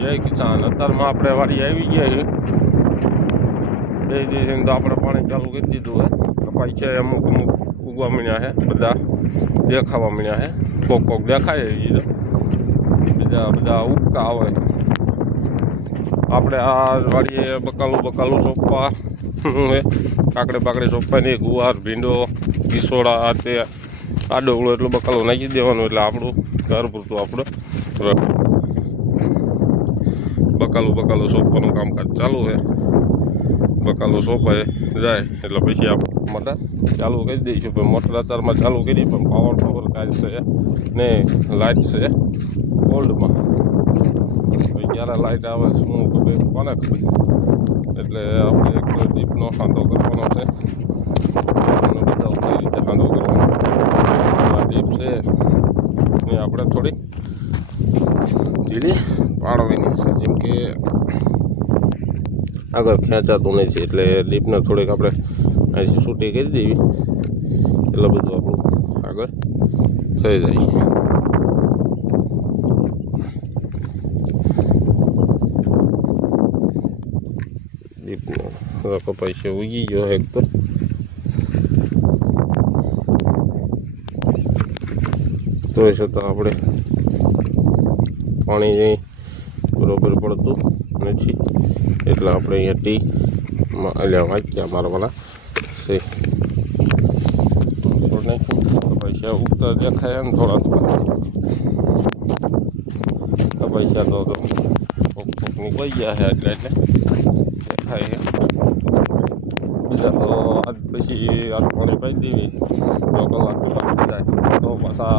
જય કિસાન. અત્યારમાં આપણે વાડી આવી ગયા છે. બે દિવસથી તો આપણે પાણી ચાલુ કરી દીધું છે. કપાઈ છે અમુક ઉગવા મળ્યા છે, બધા દેખાવા મળ્યા છે. કોક દેખાય છે, બીજા ઉગતા આવે છે. આપણે આ વાડીએ બકાલું સોંપવા કાકડે બાકડે સોંપવાની, ગુવાર ભીંડો કિસોડા તે આડોગળો એટલું બકાલું નાખી દેવાનું, એટલે આપણું ઘર પૂરતું આપણે બકાલું સોંપવાનું કામકાજ ચાલુ છે. બકાલું સોંપાય જાય એટલે પછી આપણે મોટર ચાલુ કરી દઈશું. પણ મોટર અત્યારમાં ચાલુ કરી, પણ પાવર કાંઈ છે ને, લાઇટ છે ઓલ્ડમાં. ક્યારે લાઇટ આવે શું ખબર કોને ખબર. એટલે આપણે એક દીપનો હાંધો કરવાનો છે. બધા કઈ રીતે હાંધો કરવાનો, આ દીપ છે ને આપણે થોડી ઢીલી પાડવાની છે, જેમ કે આગળ ખેંચાતું નથી. એટલે દીપને થોડીક આપણે અહીંથી છૂટી કરી દેવી, એટલે બધું આપણું આગળ થઈ જાય છે. દીપનો કપાઈ છે, ઉગી ગયો એક તો. તો છતાં આપણે પાણી અહીં બરોબર પડતું નથી, એટલે આપણે અહીંયા ટીમાં એટલે વાંચ્યા મારવાના છે. પૈસા ઉગતા દેખાય ને થોડા પૈસા તો નીકળી ગયા છે, એટલે દેખાય છે. બીજા તો આજ પછી આજ પાણી પાઈ દેવી તો કલાક જાય તો પાછા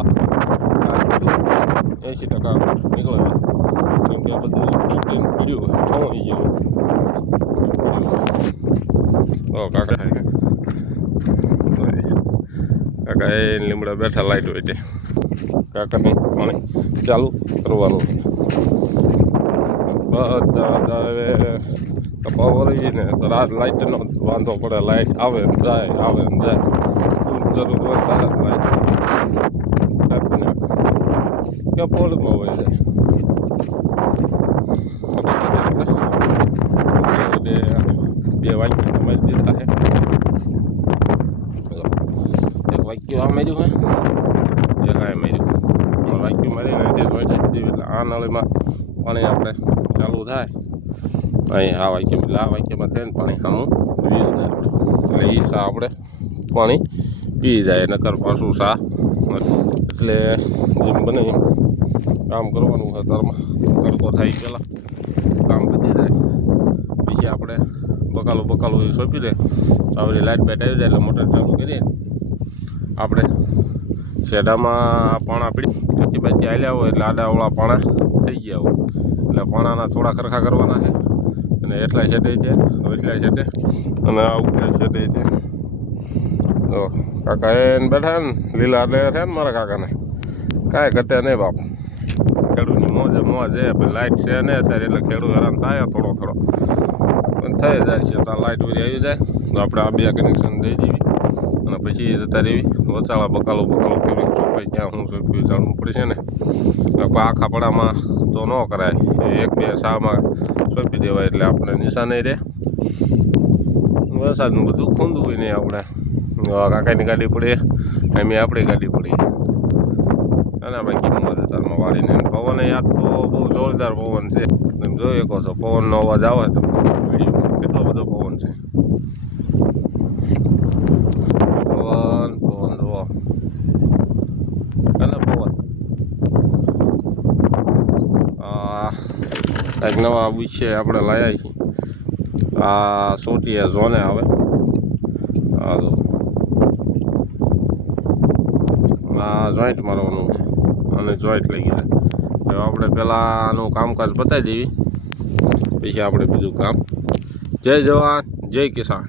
80% નીકળે. કેમ કે બધું પીડ્યું થવાની ગયેલું. તો કાકા એ લીમડા બેઠા લાઈટ હોય છે. કાકાને પાણી ચાલુ કરવાનું. બધા હવે કપા વળી ને તો રાત લાઇટનો વાંધો પડે. લાઇટ આવે ને જાય જરૂર હોય ત્યારે લાઇટ કાપી નાખે કે પોલમાં હોય જાય. બે વાક્યો મારી દીધા છે. એક વાક્યો આ માર્યું છે, એક આ માર્યું. વાક્યો મારીને એટલે આ નળીમાં પાણી આપણે ચાલુ થાય. અહીં આ વાક્યમાં એટલે આ વાક્યમાં થઈને પાણી સામું વીર જાય આપણે. એટલે એ સા આપણે પાણી પી જાય, નકર પાછું સા. એટલે જેમ બને કામ કરવાનું છે. તારમાં તડકો થાય પહેલાં કામ પતી જાય. પછી આપણે બકાલું એ સોંપી દે. આવડી લાઇટ બેટ આવી જાય એટલે મોટર ચાલુ કરીએ. આપણે શેઢામાં પાણા પીડી બાચી હાલ્યા હોય એટલે આડાવાળા પાણા થઈ ગયા હોય. એટલે પાણાના થોડા ખરખા કરવાના છે, અને એટલા છેટે છે, એટલા છેટે, અને આ ઉપર છેટે છે. તો કાકા એને બેઠા ને લીલા એટલે છે ને મારા કાકાને કાંઈ ઘટે નહીં બાપ. ખેડૂતની મોજ છે. પણ લાઇટ છે ને અત્યારે, એટલે ખેડૂત હેરાન થાય થોડો પણ થઈ જાય છે. ત્યાં લાઇટ વળી આવી જાય તો આપણે આ બે કનેક્શન દઈ દેવી, અને પછી જતા રહેવી. વચાળા બકાલું કેવી ચોપાઈ ક્યાં શું સોંપ્યું જાણવું પડશે ને. આખા પડામાં તો ન કરાય, એક બે સામાં સોંપી દેવાય એટલે આપણે નિશાને રહે. વરસાદનું બધું ખૂંદવું હોય નહીં. આપણે કાકાની ગાડી પડી, એમ આપણી ગાડી પડી. અને બાકી મોજ તારમાં વાળીને પવન યાદ તો બહુ જોરદાર પવન છે. તમે જોઈ શકો છો પવનનો અવાજ આવે તો વિડીયો કેટલો બધો પવન છે. પવન જુઓ અને પવન કંઈક નવા વિશે આપણે લાવ્યા છીએ. આ સોટીએ ઝોને આવે. આ જોઈન્ટ મારવાનું છે, અને જોઈન્ટ લઈ ગયા. હવે આપણે પહેલાં આનું કામકાજ પતાવી દેવી, પછી આપણે બીજું કામ. જય જવાન જય કિસાન.